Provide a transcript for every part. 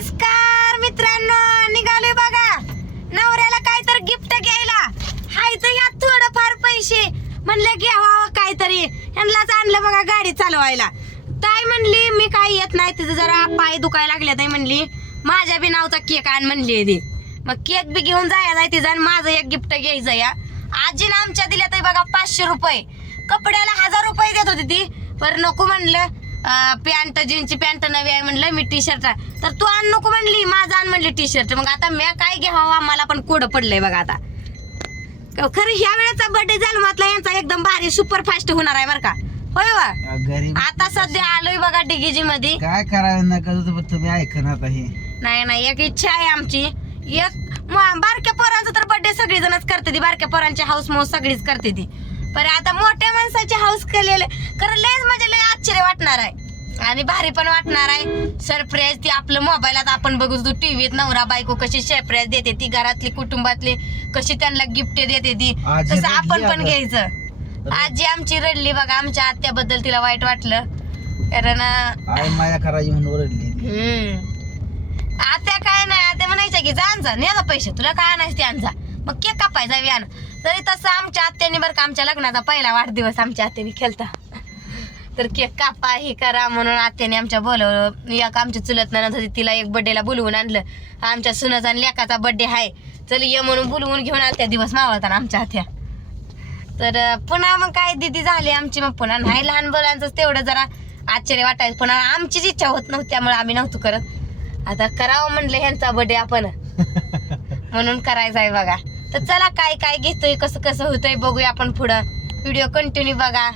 नमस्कार मित्रांनो निघालोय बघा. नवऱ्याला काय तर गिफ्ट घ्यायला. हाय तर यात थोडं फार पैसे. म्हणलं घ्यावा काहीतरी. ह्यांनाच आणलं बघा गाडी चालवायला. ताई म्हणली मी काय येत नाही. तिथं जरा पाय दुखायला लागले ताई म्हणली माझ्या बी नावचा केक आण म्हणली ती. मग केक बी घेऊन जायला तिचं आणि माझं एक गिफ्ट घ्यायचं या. आजीनं आमच्या दिल्या ताई बघा पाचशे रुपये. कपड्याला हजार रुपये देत होती ती. पर नको म्हणलं. पॅन्ट जीन्सची पॅन्ट नवी आहे म्हणलं मी टी शर्ट तर तू आण नको म्हणली माझं आण म्हणली टी शर्ट मग आता मी काय घ्यावं? आम्हाला पण कोड पडलंय बघा आता. खरं ह्या वेळेचा बर्थडे जन्मातला यांचा एकदम भारी सुपर फास्ट होणार आहे बरं का. होय वा? गरीब आता सध्या आलोय बघा डिगीजी मध्ये. काय करावं नका तुझं तुम्ही हे. नाही नाही एक इच्छा आहे आमची. एक बारक्या पोरांचा तर बर्थडे सगळीजणच करते ती. बारक्या पोरांची हाऊस मौस सगळीच करते ती. पण आता मोठ्या माणसाची हाऊस केलेले. खरं लयच म्हणजे लय आश्चर्य वाटणार आहे. आणि भारी पण वाटणार आहे. सरप्राईज ती आपलं मोबाईलात आपण बघू तू टीव्हीत नवरा बायको कशी सरप्राईज देते ती घरातली कुटुंबातली कशी त्यांना गिफ्ट देते ती. तसं आपण पण. घ्यायचं. आजी आमची रडली बघा आमच्या आत्याबद्दल तिला वाईट वाटलं. कारण अं, आई माया करायची म्हणून ओरडली. हम्म. आता काय नाही आता म्हणायचं की जा पैसे तुला काय आणायचं ते आण जा. मग केक कापायचा व्यान. तरी तसं आमच्या आत्याने बरं का आमच्या लग्नाचा पहिला वाढदिवस आमच्या आत्याने खेळता तर केक कापा हे करा म्हणून आत्याने आमच्या बोलवलं. एक आमची चुलत होती तिला एक बर्थडेला बोलवून आणलं. आमच्या सुनाचा आणि लेकाचा बर्थडे आहे चल ये म्हणून बोलवून घेऊन आल्या त्या दिवस मावळताना आमच्या हात्या तर पुन्हा मग काय दिदी झाली आमची मग पुन्हा नाही लहान मुलांचं तेवढं जरा आश्चर्य वाटायचं. पण आमचीच इच्छा होत नव्हती त्यामुळे आम्ही नव्हतो करत. आता करावं म्हणलं ह्यांचा बर्थडे आपण. म्हणून करायचा आहे बघा. तर चला काय काय घेतोय कसं कसं होतंय बघूया आपण पुढं. व्हिडिओ कंटिन्यू बघा.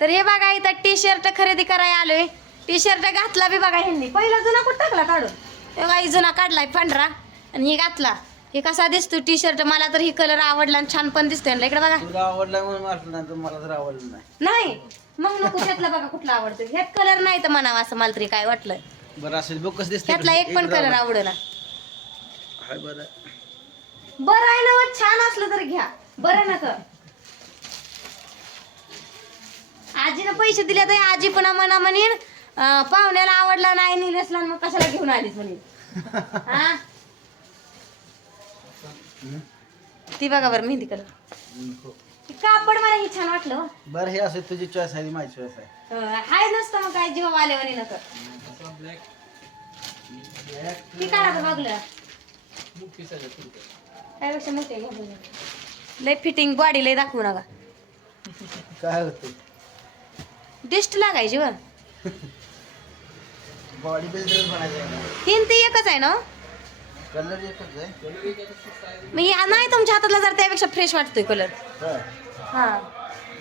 तर हे बघा इथं टी शर्ट खरेदी करायला आलोय. टी शर्ट घातला बी बघा ह्यांनी. पहिला जुना कुठं टाकला काढून? हे बघा जुना काढलाय पांढरा आणि ही घातला. हे कसा दिसतो टी शर्ट मला तर ही कलर आवडला आणि छान पण दिसतोय ना इकडे बघा. तुला आवडला म्हणून नाही तर मला तर आवडलं नाही. नाही. मग नको ह्यातला बघा कुठला आवडतो ह्यात कलर नाही तर म्हणावा असं मला तरी काय वाटलं. बरं असेल बघ कसं दिसते ह्यातला एक पण कलर आवडेना. हाय बरं. बरं आहे ना मग छान असलं तर घ्या. बरं ना तर. आजीनं पैसे दिले तर आजी पुन्हा म्हणा म्हणेन पाहुण्याला आवडला नाही निलेसला मग कशाला घेऊन आलीस म्हणेन. हा? ती बघा बरं मेहंदी कलर हो. कापड मला ही छान वाटलं. बरं हे असेल तुझी चॉईस आहे माझी चॉईस आहे. हाय नसतं मग काय जीवा आल्यावर नका ती काढा तर बघलं त्यापेक्षा मोठे घ्या बरं. लय फिटिंग बॉडी लय दाखवू नका. काय होते डिस्ट लागायची व बॉडी बिल्डर बनायचं तीन ते एकच आहे ना? कलर एकच आहे. मग या- नाही तुमच्या हातातला जर त्यापेक्षा फ्रेश वाटतोय कलर हा.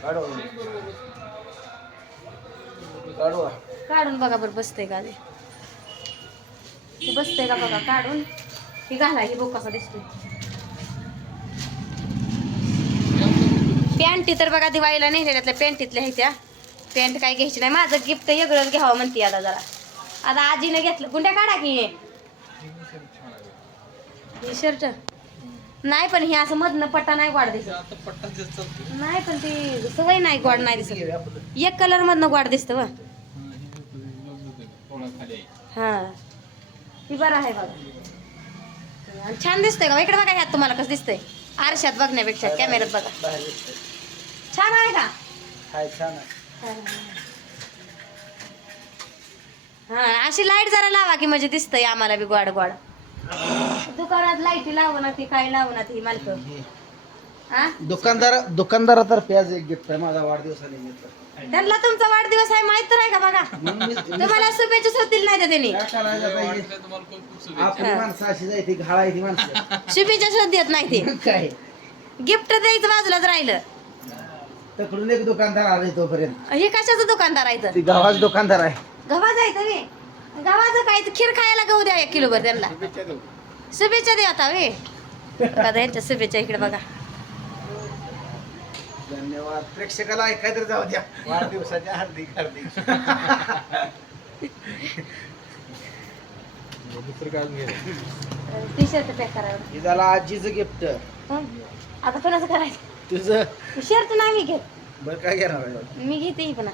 काढू. काढू. काढून बघा बरं बसतंय का ते. हे बसतंय का बघा काढून. हे घाला हे बघ कसा दिसतोय. पॅन्टी तर बघा दिवाळीला नेलेल्यातल्या पॅन्टीतल्या त्या. पॅन्ट काय घ्यायची नाही. माझं गिफ्ट वेगळंच घ्यावं म्हणते आता जरा. आता आजीनं घेतलं. गुंड्या काढा की हे. शर्ट नाही पण हे असं मधनं पट्टा नाही गोड दिसत. नाही पण ती सवय नाही गोड नाही दिसत. एक कलर मधनं गोड दिसतं व. हा. ही बरं आहे बघा. छान दिसतंय का इकडे बघा ह्यात तुम्हाला कसं दिसतंय. आरशात बघण्यापेक्षा कॅमेऱ्यात बघा. बाहेर दिसतंय. छान आहे का? हाय छान आहे. हा अशी लाइट जरा लावा की म्हणजे दिसतंय आम्हाला बी गोड गोड. दुकानात लाईटी लावणार ती काय लावणार ती मालक. हे. हा दुकानदार दुकानदारातर्फे आज एक गिफ्ट आहे माझा वाढदिवसाने घेतलं त्यांना तुमचा वाढदिवस आहे माहीत तर आहे का बघा? तुम्हाला शुभेच्छा होतील नाही तर त्यांनी. काय करायचं आता हे? आपली माणसं अशी जायची घाळायची माणसं. शुभेच्छा शोध देत नाही ते. काय? गिफ्ट द्यायचं बाजूलाच राहिलं. तकडून एक दुकानदार आले तोपर्यंत. हे कशाचं दुकानदार आहे तर? ती गावाच दुकानदार आहे. गव्हा जायचं वे गव्हाचं काय तर खीर खायला गहू द्या एक किलो भर त्यांना. शुभेच्छा द्या आता वे दादा यांच्या शुभेच्छा इकडे बघा. धन्यवाद. प्रेक्षकाला ऐकाय तर जाऊ द्या. वाढदिवसाच्या हार्दिक हार्दिक. टी शर्ट पॅक करावं. हे झालं आजीचं गिफ्ट हं? आता कोणाचं करायचं. तुझं? शर्ट नाही मी घेत. बरं काय घेणार आहे? मी घेते ही पुन्हा.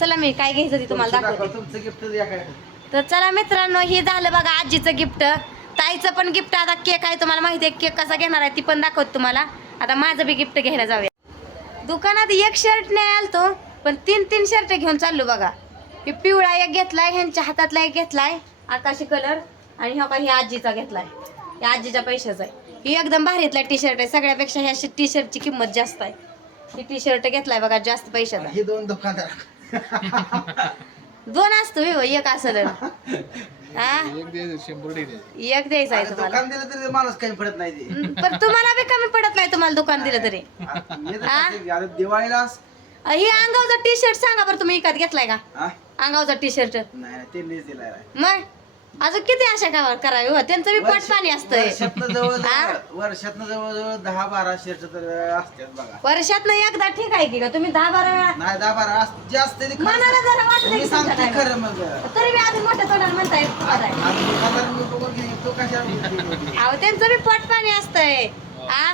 चला मी काय घ्यायचं ते तुम्हाला तुमचं दाखवा, दाखवते तुमचं गिफ्ट द्या काय. तर चला मित्रांनो हे झालं बघा आजीचं गिफ्ट ताईचं पण गिफ्ट आता केक आहे तुम्हाला माहिती आहे केक कसा घेणार आहे ती पण दाखवत तुम्हाला. आता माझं बी गिफ्ट घ्यायला जाऊया. दुकानात एक शर्ट नाही आलतो पण तीन तीन शर्ट घेऊन चाललो बघा. हे पिवळा एक घेतलाय ह्यांच्या हातातला एक घेतलाय आकाशी कलर आणि हा काही आजीचा घेतलाय. या आजीच्या पैशाचा आहे. ही एकदम भारीतला टी शर्ट आहे. सगळ्यापेक्षा ह्या टी शर्टची किंमत जास्त आहे. ही टी शर्ट घेतलाय बघा जास्त पैशाचा. हे दोन दुकानदार. दोन असतो हो, एक असलं हा एक द्यायचा आहे तुम्हाला. दुकान दिलं तरी माणूस काही पडत नाही ते. पण तुम्हाला बी कमी पडत नाही तुम्हाला दुकान दिलं तरी. आता हे तर हा? अरे दिवाळीला ही अंगावचा टी शर्ट सांगा बरं तुम्ही विकत घेतलाय का? हा? अंगावचा टी शर्ट नाही नाही त्यांनीच दिलाय. मग? अजून किती आशा का करावी हो? त्यांचं बी पोट पाणी असतंय. वर्षातनं जवळ हा? वर्षातनं जवळ दहा बारा तर असतात बघा. वर्षात एकदा ठीक आहे की का तुम्ही दहा बारा वेळा नाही दहा बारा असत जास्त ते खरं मनाला जरा वाटलं मी की सांगते तुमच्या खरं मग. तरी मी आधी मोठ्या तोंडाला म्हणताय आता दुकानदार मी बघून घेईन, तो कशा अहो त्यांचं बी पोट पाणी असतंय. आ?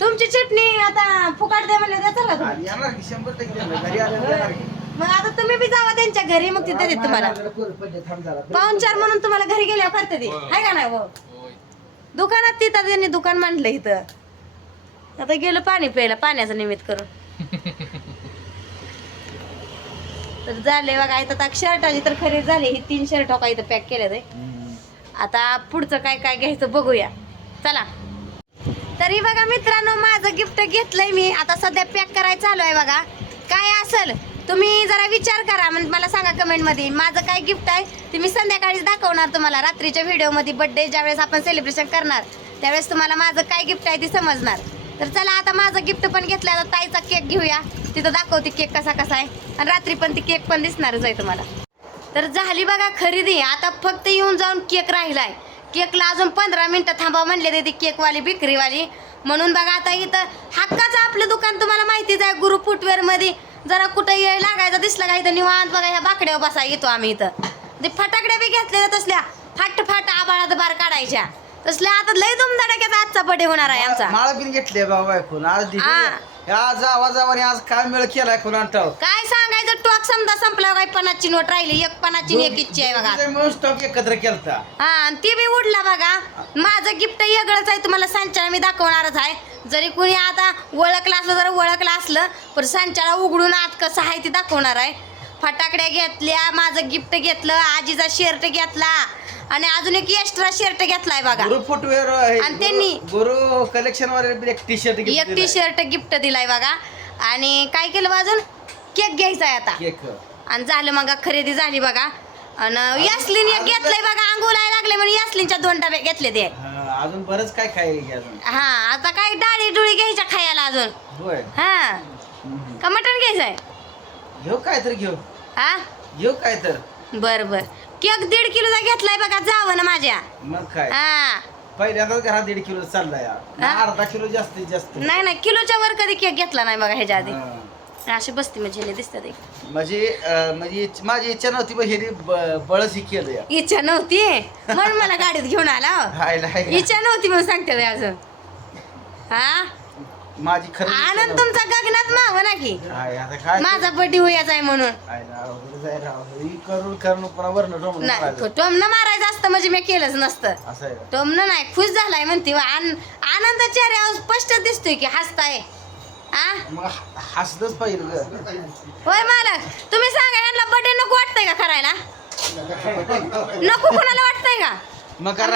तुमची चटणी आता फुकाट द्या म्हणले देता का तुम्ही. आणि येणार की? शंभर टक्के येणार. घरी आल्यावर येणार की. मग आता तुम्ही बी जावा त्यांच्या घरी मग तिथे देत तुम्हाला. जरा. पाहुणचार म्हणून तुम्हाला घरी गेल्यावर करते ते. हाय. का नाही हो दुकानात तिथं त्यांनी दुकान मांडलं इथं. आता गेलो पाणी प्यायला पाण्याचं निमित्त करून. तर झाले बघा इथं आता शर्टाची तर खरेदी झाली. ही तीन शर्ट हो का इथं पॅक केले ते आता पुढचं काय काय घ्यायचं बघूया. चला. तरी बघा मित्रांनो माझं गिफ्ट घेतलंय मी. आता सध्या पॅक करायचं चालू आहे बघा. काय असेल? तुम्ही जरा विचार करा म्हणजे मला सांगा कमेंटमध्ये. माझं काय गिफ्ट आहे ते मी संध्याकाळीच दाखवणार तुम्हाला. रात्रीच्या व्हिडिओमध्ये बड्डे ज्यावेळेस आपण सेलिब्रेशन करणार त्यावेळेस तुम्हाला माझं काय गिफ्ट आहे ते समजणार. तर चला आता माझं गिफ्ट पण घेतलं आता ताईचा केक घेऊया. तिथं दाखवते केक कसा कसा आहे. आणि रात्री पण ती केक पण दिसणारच आहे तुम्हाला. तर झाली बघा खरेदी. आता फक्त येऊन जाऊन केक राहिलाय. केकला अजून पंधरा मिनिटं थांबा म्हणले ते ती केकवाली बेकरीवाली. म्हणून बघा आता इथं हक्काचं आपलं दुकान तुम्हाला माहितीच आहे. गुरु फुटवेअरमध्ये जरा कुठं येळ लागायचा दिसला का इथं निवांत बघा ह्या बाकड्यावर बसा येतो आम्ही इथं. ते फटाकड्या बी घेतलेल्या तसल्या फाट फाट आबाळात बार काढायच्या. तसल्या आता लय धुमधडाक्याचा आजचा बर्थडे होणार आहे आमचा. माळा बिन घेतली बाबा ऐकून आज दिली. हा. आज आवाजावाने आज काय मेळ केलाय कोणा काय सांगायचं टोक समजा संपला काय पन्नासची नोट राहिली एक आणि एक इच्छी आहे बघा. मिळून स्टॉक एकत्र केलता. हा आणि ते बी उडला बघा. माझं गिफ्ट वेगळंच आहे तुम्हाला संचाला मी दाखवणारच आहे. जरी कुणी आता ओळखलं असलं जर ओळखलं असलं पण संचाला उघडून आत कसं आहे ते दाखवणार आहे. फटाकड्या घेतल्या माझं गिफ्ट घेतलं आजीचा शर्ट घेतला आणि अजून एक एक्स्ट्रा शर्ट घेतलाय बघा. गुरु फुटवेअर आणि त्यांनी- गुरु कलेक्शन वर एक टी शर्ट एक टी शर्ट गिफ्ट दिलाय बघा. आणि काय केलं बा अजून? केक घ्यायचा आहे आता आणि झालं मग खरेदी झाली बघा. आणि यासलीन एक घेतलंय बघा अंगोला लागले म्हणून यासलीनच्या दोन डबे घेतले ते. अजून बरंच काय अजून. हा आता काय डाळी डुळी घ्यायच्या खायला अजून. होय. हा. का मटण घ्यायचंय? घेऊ काय तर घेऊ. हा? घेऊ काय तर. बर बर. केक दीड किलोचा घेतलाय बघा जावं ना माझ्या. मग काय? हा. पहिल्यांदाच घरात दीड किलो चाललाय. हा? अर्धा किलो जास्तीत जास्त. नाही नाही किलोच्या वर कधी केक घेतला नाही बघा ह्याच्या आधी. हा. अशी बसती म्हणजे दिसतात एक. म्हणजे अं, म्हणजे माझी इच्छा नव्हती पण ह्याने ब- बळच ही केलं या इच्छा नव्हती म्हणून मला गाडीत घेऊन आला हो. हाय? इच्छा नव्हती म्हणून सांगते बाई अजून हा माझी खरं आनंद तुमचा गगनात माव ना की हाय, आता काय माझा बर्थडे होयाचा आहे म्हणून हायला, अवघड जाय राव. ही करून करून पुन्हा वरण डोंबलं नाही मारायचं. टोमनं मारायचं असतं म्हणजे मी केलंच नसतं असं आहे का? टोमनं नाही खुश झालाय म्हणते वा. आन- आनंद चेहऱ्यावर स्पष्ट दिसतोय की हसताय मग ह- हसलंच पाहिजे ग. होय मालक. तुम्ही सांगा यांना बर्थडे नको वाटतंय का करायला? नको कोणाला वाटतंय का? मग कारण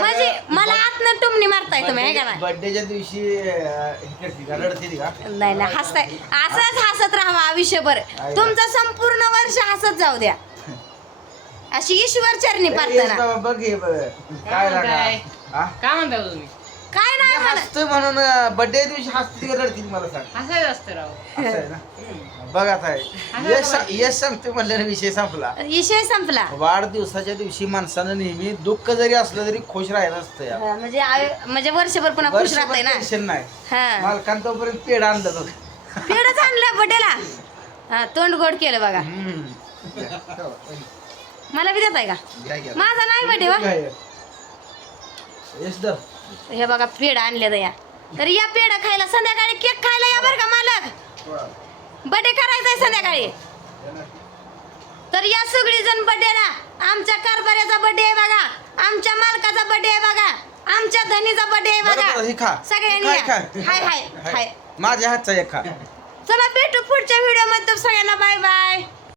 म्हणजे मला आतनं टुमणी मारताय तुम्ही का नाही? बर्थडेच्या दिवशी अं, हे करते का? रडते का? नाही ना हसताय. असंच हसत राहा आयुष्यभर. तुमचं संपूर्ण वर्ष हसत जाऊ द्या. अशी ईश्वर चरणी ए, येस प्रार्थना बाबा, बघ हे बघ. काय लागा म्हणताय? हा? काय म्हणता तुम्ही हसतोय म्हणून बर्थडे दिवशी हसते का रडते मला सांग. हसायचं असतं राव. असं आहे ना? बघ आहे. यश यश सांगते म्हणल्याने विषय संपला. विषय संपला. वाढदिवसाच्या दिवशी माणसानं नेहमी दुःख जरी असलं तरी खुश राहायला असतं हा, म्हणजे आयु- म्हणजे वर्षभर पुन्हा खुश वर्षभर राहतंय ना? टेन्शन नाही. हा. मालकान तोपर्यंत आणलं बघ. पेडच आणलं बड्डेला. हा तोंड गोड केलं बघा. हम्म. मला बी देताय का? घ्या, घ्या. माझा नाही बड्डे वा? घ्या, घ्या. यश दर हे बघा पेड आणले तर या. तर या पेड खायला संध्याकाळी केक खायला या बरं का मालक? बड्डे करायचंय संध्याकाळी. तर या सगळी जण बर्थडेला आमच्या कारभाऱ्याचा बर्थडे आहे बघा. आमच्या मालकाचा बर्थडे आहे बघा. आमच्या धनीचा बर्थडे आहे. बघा. सगळ्यांनी? हाय हाय हाय. माझ्या हातचा एक खा. चला भेटू पुढच्या व्हिडिओमध्ये. सगळ्यांना बाय बाय